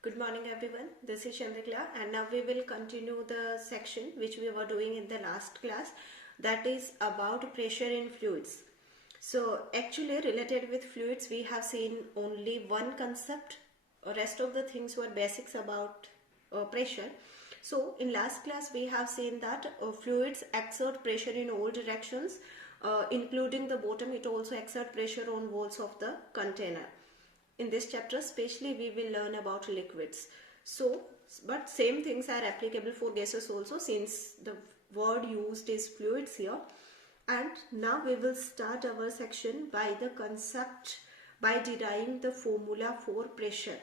Good morning everyone, this is Chandrakala and now we will continue the section which we were doing in the last class, that is about pressure in fluids. So actually related with fluids we have seen only one concept, rest of the things were basics about pressure. So in last class we have seen that fluids exert pressure in all directions, including the bottom. It also exert pressure on walls of the container. In this chapter especially we will learn about liquids. So but same things are applicable for gases also, since the word used is fluids here. And now we will start our section by the concept, by deriving the formula for pressure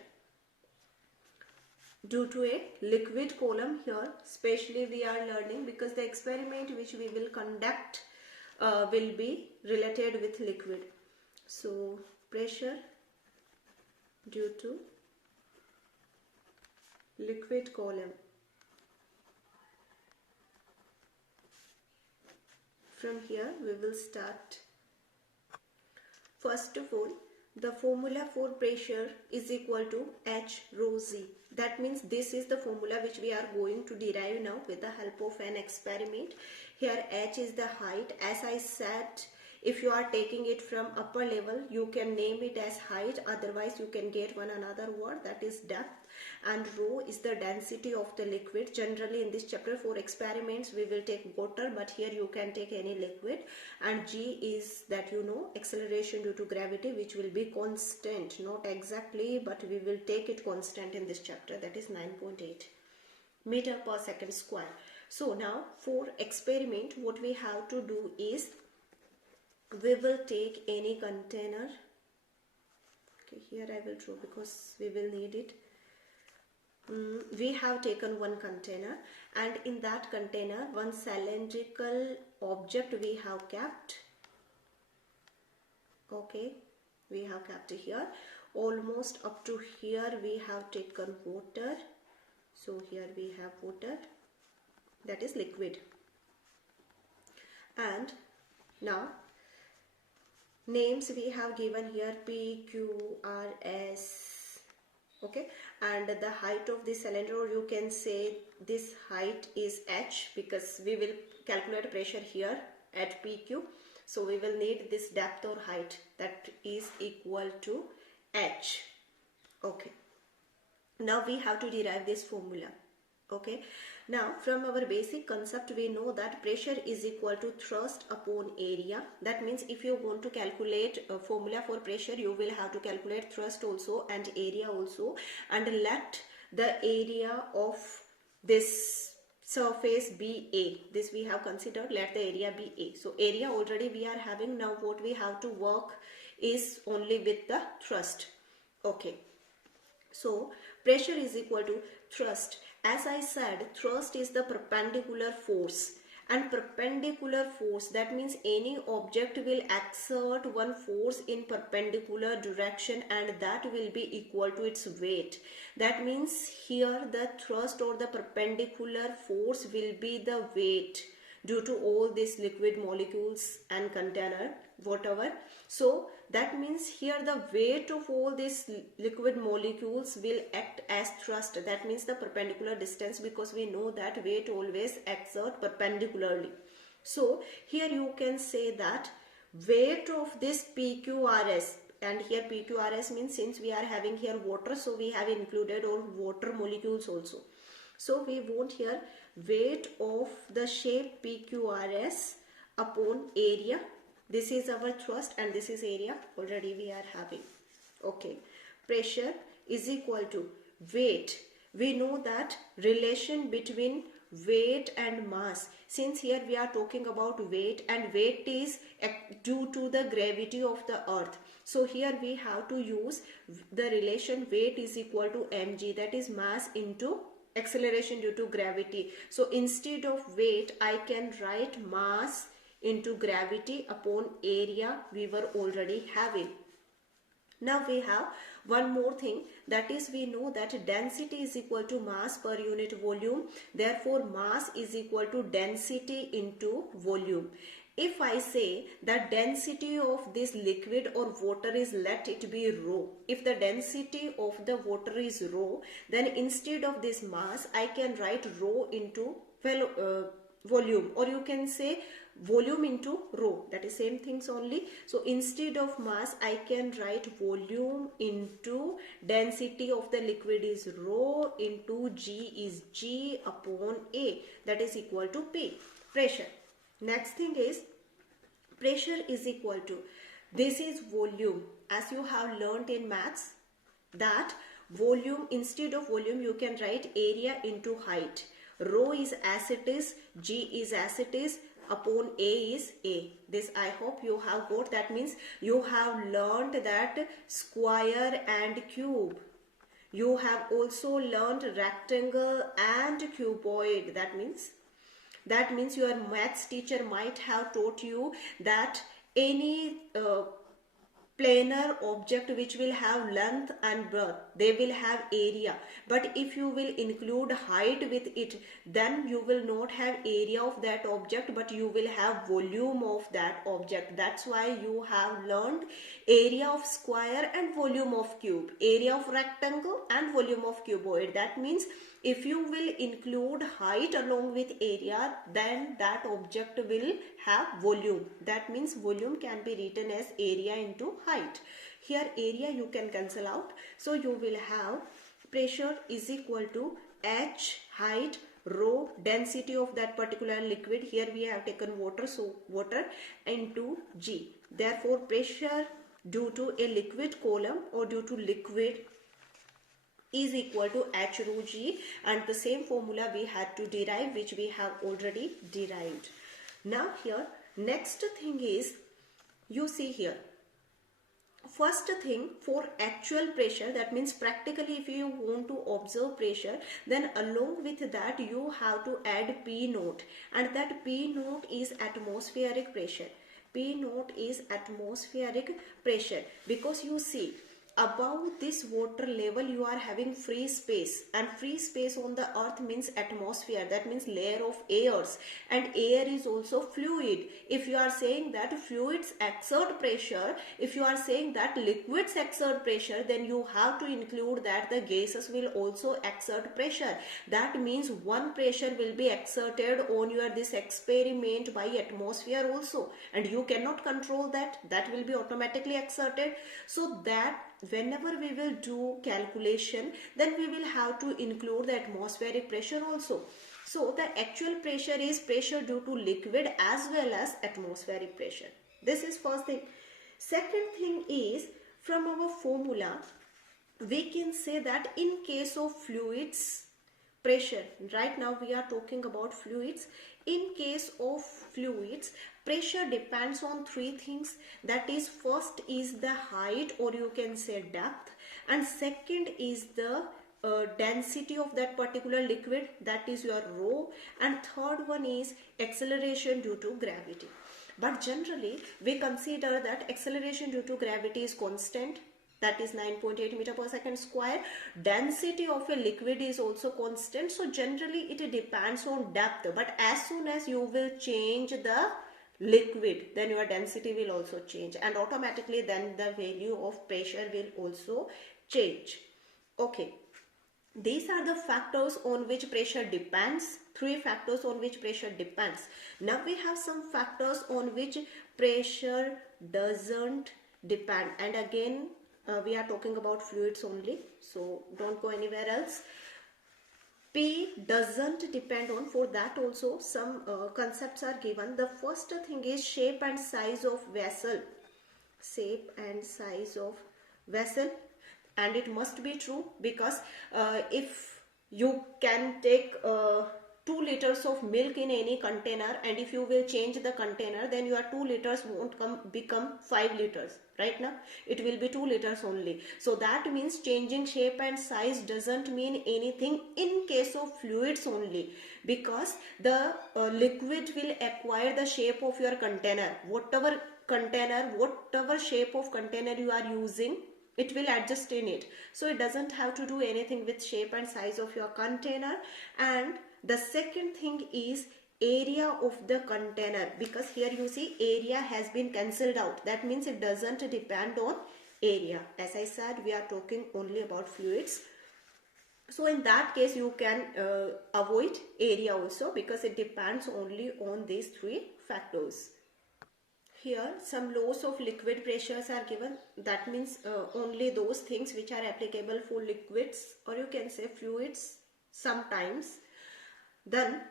due to a liquid column. Here especially we are learning because the experiment which we will conduct will be related with liquid. So pressure due to liquid column. From here we will start. First of all, the formula for pressure is equal to H rho Z. That means this is the formula which we are going to derive now with the help of an experiment. Here H is the height. As I said, if you are taking it from upper level, you can name it as height, otherwise you can get one another word, that is depth. And rho is the density of the liquid. Generally in this chapter for experiments we will take water, but here you can take any liquid. And G is that acceleration due to gravity, which will be constant, not exactly, but we will take it constant in this chapter, that is 9.8 meter per second square. So now for experiment what we have to do is, we will take any container. Okay, here I will draw because we will need it. We have taken one container, and in that container one cylindrical object we have kept. Okay, we have kept here. Almost up to here we have taken water. So here we have water, that is liquid. And now names we have given here P, Q, R, S. Okay, and the height of this cylinder, or you can say this height is H, because we will calculate pressure here at PQ. So we will need this depth or height, that is equal to H. Okay, now we have to derive this formula. Okay, now from our basic concept we know that pressure is equal to thrust upon area. That means if you want to calculate a formula for pressure, you will have to calculate thrust also and area also, and let the area of this surface be A. This we have considered, let the area be A. So area already we are having. Now what we have to work is only with the thrust. Okay, so pressure is equal to thrust. As I said, thrust is the perpendicular force, and perpendicular force, that means any object will exert one force in perpendicular direction, and that will be equal to its weight. That means here the thrust or the perpendicular force will be the weight due to all these liquid molecules and container, whatever. So that means here the weight of all these liquid molecules will act as thrust. That means the perpendicular distance, because we know that weight always exert perpendicularly. So here you can say that weight of this PQRS, and here PQRS means, since we are having here water, so we have included all water molecules also. So we want here weight of the shape PQRS upon area. This is our thrust and this is area already we are having. Okay, pressure is equal to weight. We know that relation between weight and mass, since here we are talking about weight, and weight is due to the gravity of the earth. So here we have to use the relation weight is equal to mg, that is mass into acceleration due to gravity. So instead of weight I can write mass into gravity upon area we were already having. Now we have one more thing, that is we know that density is equal to mass per unit volume. Therefore mass is equal to density into volume. If I say the density of this liquid or water is, let it be rho. If the density of the water is rho, then instead of this mass, I can write rho into volume, or you can say volume into rho. That is same things only. So instead of mass, I can write volume into density of the liquid is rho into G is G upon A. That is equal to P, pressure. Next thing is pressure is equal to, this is volume, as you have learnt in maths, that volume, instead of volume you can write area into height. Rho is as it is, G is as it is, upon A is A. This I hope you have got. That means you have learnt that square and cube. You have also learnt rectangle and cuboid. That means your maths teacher might have taught you that any planar object which will have length and breadth, they will have area. But if you will include height with it, then you will not have area of that object, but you will have volume of that object. That's why you have learned area of square and volume of cube, area of rectangle and volume of cuboid. That means if you will include height along with area, then that object will have volume. That means volume can be written as area into height. Here area you can cancel out. So you will have pressure is equal to H, height, rho, density of that particular liquid. Here we have taken water, so water, into G. Therefore pressure due to a liquid column or due to liquid is equal to H rho G, and the same formula we had to derive, which we have already derived. Now here next thing is, you see here, first thing, for actual pressure, that means practically if you want to observe pressure, then along with that you have to add P naught, and that P naught is atmospheric pressure. P naught is atmospheric pressure, because you see above this water level you are having free space, and free space on the earth means atmosphere, that means layer of airs, and air is also fluid. If you are saying that fluids exert pressure, if you are saying that liquids exert pressure, then you have to include that the gases will also exert pressure. That means one pressure will be exerted on your this experiment by atmosphere also, and you cannot control that, that will be automatically exerted. So that whenever we will do calculation, then we will have to include the atmospheric pressure also. So the actual pressure is pressure due to liquid as well as atmospheric pressure. This is first thing. Second thing is, from our formula we can say that in case of fluids pressure, right now we are talking about fluids, in case of fluids pressure depends on three things. That is, first is the height, or you can say depth, and second is the density of that particular liquid, that is your rho, and third one is acceleration due to gravity. But generally we consider that acceleration due to gravity is constant, that is 9.8 meter per second square. Density of a liquid is also constant, so generally it depends on depth, but as soon as you will change the liquid, then your density will also change, and automatically then the value of pressure will also change. Okay, these are the factors on which pressure depends, three factors on which pressure depends. Now we have some factors on which pressure doesn't depend, and again we are talking about fluids only, so don't go anywhere else. P doesn't depend on, for that also some concepts are given. The first thing is shape and size of vessel. Shape and size of vessel, and it must be true, because if you can take 2 liters of milk in any container, and if you will change the container, then your 2 liters won't become 5 liters. Right now it will be 2 liters only. So that means changing shape and size doesn't mean anything in case of fluids only, because the liquid will acquire the shape of your container. Whatever shape of container you are using, it will adjust in it. So it doesn't have to do anything with shape and size of your container. And the second thing is area of the container, because here you see area has been cancelled out. That means it doesn't depend on area. As I said, we are talking only about fluids. So in that case you can avoid area also, because it depends only on these three factors. Here some laws of liquid pressures are given. That means only those things which are applicable for liquids, or you can say fluids sometimes. Then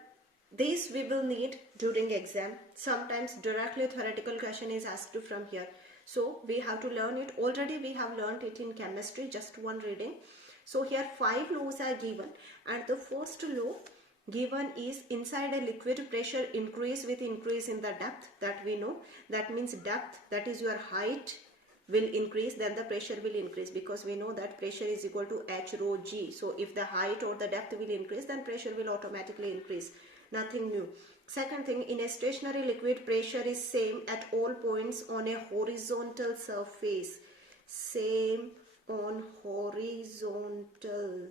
this we will need during exam. Sometimes directly theoretical question is asked from here. So we have to learn it. Already we have learned it in chemistry, just one reading. So here 5 laws are given, and the first law given is inside a liquid pressure increase with increase in the depth, that we know. That means depth, that is your height, will increase, then the pressure will increase, because we know that pressure is equal to H rho G. So if the height or the depth will increase, then pressure will automatically increase. Nothing new. Second thing, in a stationary liquid, pressure is same at all points on a horizontal surface. Same on horizontal.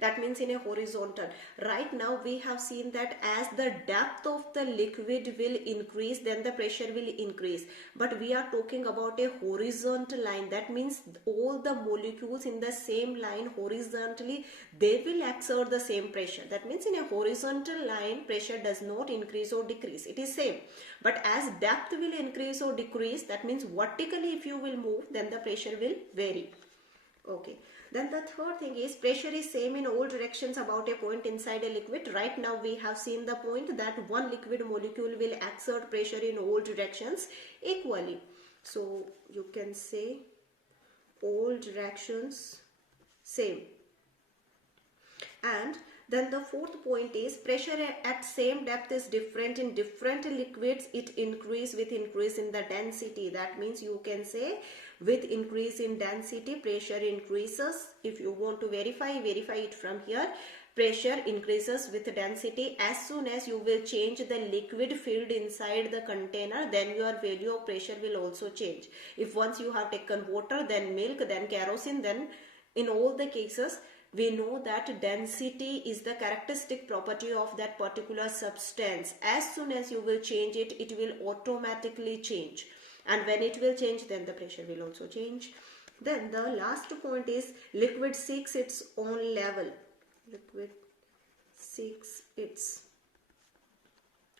That means in a horizontal. Right now we have seen that as the depth of the liquid will increase, then the pressure will increase. But we are talking about a horizontal line. That means all the molecules in the same line horizontally, they will exert the same pressure. That means in a horizontal line, pressure does not increase or decrease. It is same. But as depth will increase or decrease, that means vertically if you will move, then the pressure will vary. Okay. Then the third thing is pressure is same in all directions about a point inside a liquid. Right now we have seen the point that one liquid molecule will exert pressure in all directions equally. So you can say all directions same. And then the fourth point is pressure at same depth is different in different liquids. It increase with increase in the density. That means you can say with increase in density, pressure increases. If you want to verify it from here. Pressure increases with density. As soon as you will change the liquid filled inside the container, then your value of pressure will also change. If once you have taken water, then milk, then kerosene, then in all the cases, we know that density is the characteristic property of that particular substance. As soon as you will change it, it will automatically change. And when it will change, then the pressure will also change. Then the last point is liquid seeks its own level. Liquid seeks its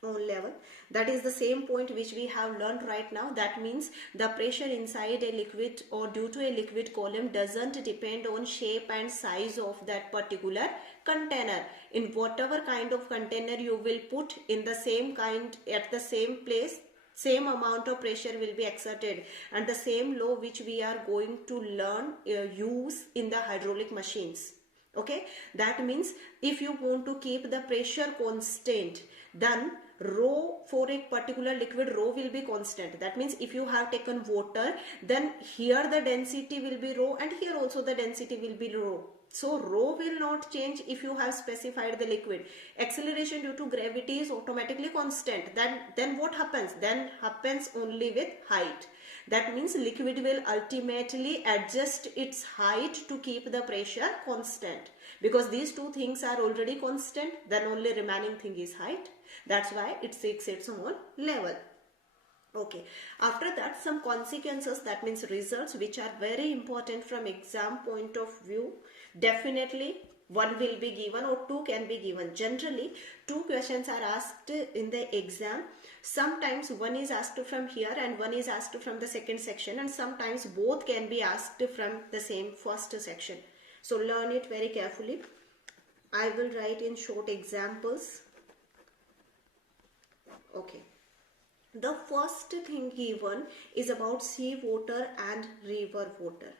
own level. That is the same point which we have learned right now. That means the pressure inside a liquid or due to a liquid column doesn't depend on shape and size of that particular container. In whatever kind of container you will put in the same kind at the same place, same amount of pressure will be exerted, and the same law which we are going to learn use in the hydraulic machines. Okay, that means if you want to keep the pressure constant, then rho for a particular liquid, rho will be constant. That means if you have taken water, then here the density will be rho and here also the density will be rho. So rho will not change if you have specified the liquid. Acceleration due to gravity is automatically constant. Then what happens? Then happens only with height. That means liquid will ultimately adjust its height to keep the pressure constant. Because these two things are already constant, then only remaining thing is height. That's why it seeks its own level. Okay, after that some consequences, that means results, which are very important from exam point of view. Definitely one will be given or two can be given. Generally 2 questions are asked in the exam. Sometimes one is asked from here and one is asked from the second section, and sometimes both can be asked from the same first section. So learn it very carefully. I will write in short examples. Okay. The first thing given is about sea water and river water.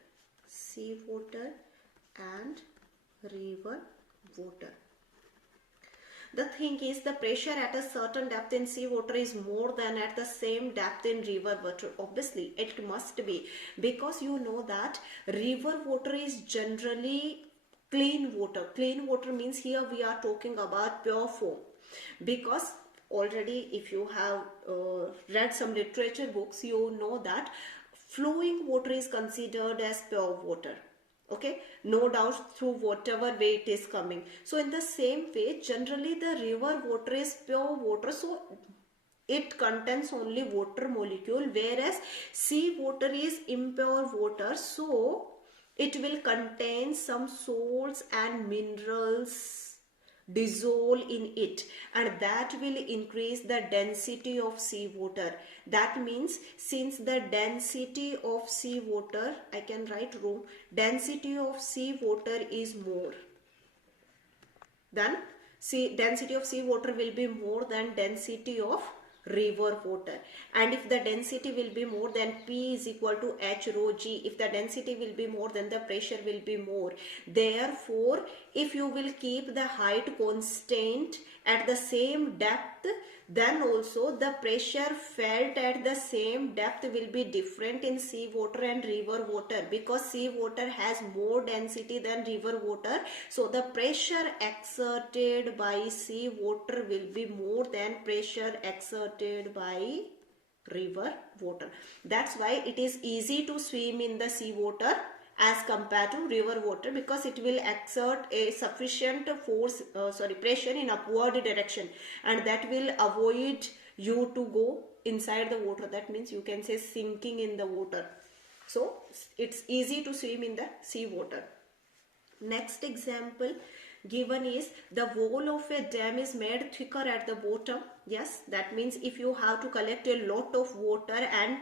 Sea water and river water. The thing is, the pressure at a certain depth in sea water is more than at the same depth in river water. Obviously, it must be, because you know that river water is generally clean water. Clean water means here we are talking about pure form, because already if you have read some literature books, you know that flowing water is considered as pure water. Okay, no doubt through whatever way it is coming. So in the same way, generally the river water is pure water, so it contains only water molecule, whereas sea water is impure water, so it will contain some salts and minerals dissolve in it, and that will increase the density of seawater. That means since the density of seawater, I can write room, density of seawater is more than density of seawater will be more than density of river water, and if the density will be more, then P is equal to H rho G. If the density will be more, then the pressure will be more. Therefore, if you will keep the height constant at the same depth, then also the pressure felt at the same depth will be different in sea water and river water, because sea water has more density than river water, so the pressure exerted by sea water will be more than pressure exerted by river water. That's why it is easy to swim in the sea water as compared to river water, because it will exert a sufficient pressure in upward direction, and that will avoid you to go inside the water. That means you can say sinking in the water. So it's easy to swim in the sea water. Next example given is the wall of a dam is made thicker at the bottom. Yes, that means if you have to collect a lot of water and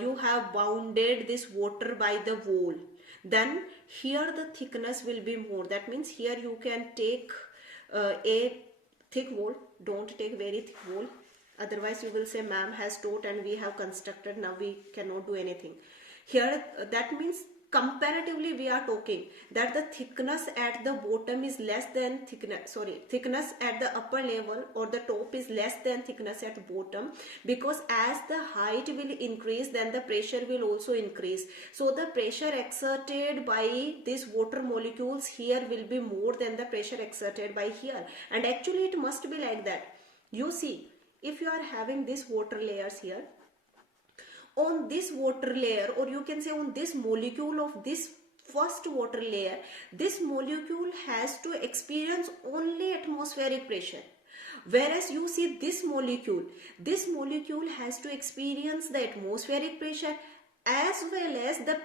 you have bounded this water by the wall, then here the thickness will be more. That means here you can take a thick wall, don't take very thick wall, otherwise you will say ma'am has taught and we have constructed, now we cannot do anything. Here that means comparatively we are talking that the thickness at the bottom is less than thickness at the upper level or the top is less than thickness at bottom, because as the height will increase, then the pressure will also increase. So the pressure exerted by these water molecules here will be more than the pressure exerted by here, and actually it must be like that. You see, if you are having these water layers here, on this water layer, or you can say on this molecule of this first water layer, this molecule has to experience only atmospheric pressure, whereas you see this molecule has to experience the atmospheric pressure as well as the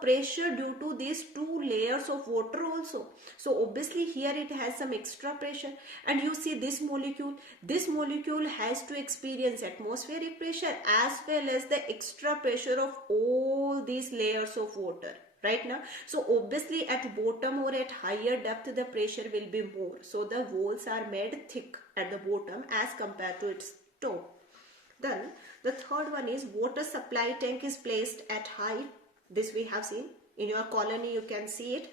pressure due to these two layers of water also. So obviously here it has some extra pressure, and you see this molecule has to experience atmospheric pressure as well as the extra pressure of all these layers of water right now. So obviously at bottom or at higher depth the pressure will be more, so the walls are made thick at the bottom as compared to its top. Then the third one is water supply tank is placed at height. This we have seen in your colony, you can see it.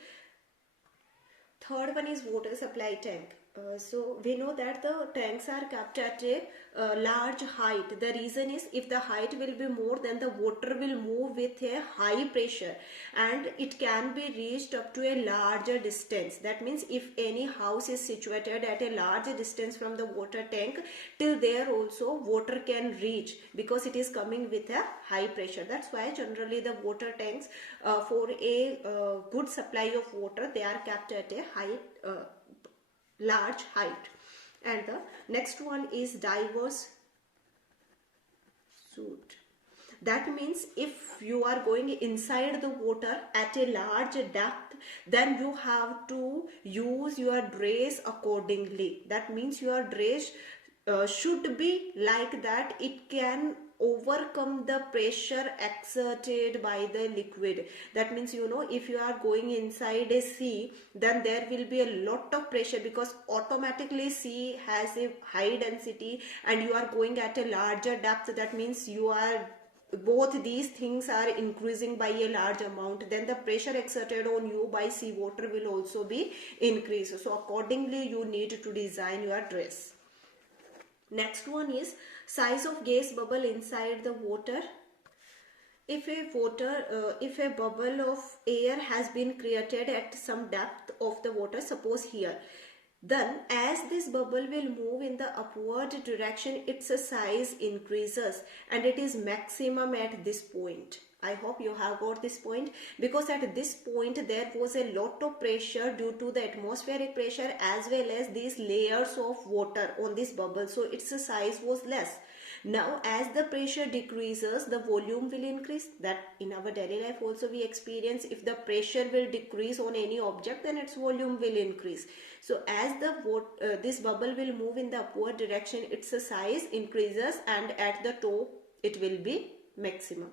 Third one is water supply tank. So we know that the tanks are kept at a large height. The reason is if the height will be more, then the water will move with a high pressure and it can be reached up to a larger distance. That means if any house is situated at a larger distance from the water tank, till there also water can reach, because it is coming with a high pressure. That's why generally the water tanks for a good supply of water, they are kept at a large height. And the next one is diver's suit. That means if you are going inside the water at a large depth, then you have to use your dress accordingly. That means your dress should be like that it can overcome the pressure exerted by the liquid. That means, you know, if you are going inside a sea, then there will be a lot of pressure, because automatically sea has a high density and you are going at a larger depth. That means you are both these things are increasing by a large amount, then the pressure exerted on you by seawater will also be increased. So accordingly you need to design your dress. Next one is size of gas bubble inside the water. If a bubble of air has been created at some depth of the water, suppose here, then as this bubble will move in the upward direction, its size increases and it is maximum at this point. I hope you have got this point, because at this point there was a lot of pressure due to the atmospheric pressure as well as these layers of water on this bubble, so its size was less. Now as the pressure decreases, the volume will increase. That in our daily life also we experience, if the pressure will decrease on any object, then its volume will increase. So as this bubble will move in the upward direction, its size increases, and at the top it will be maximum.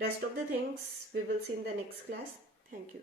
Rest of the things we will see in the next class. Thank you.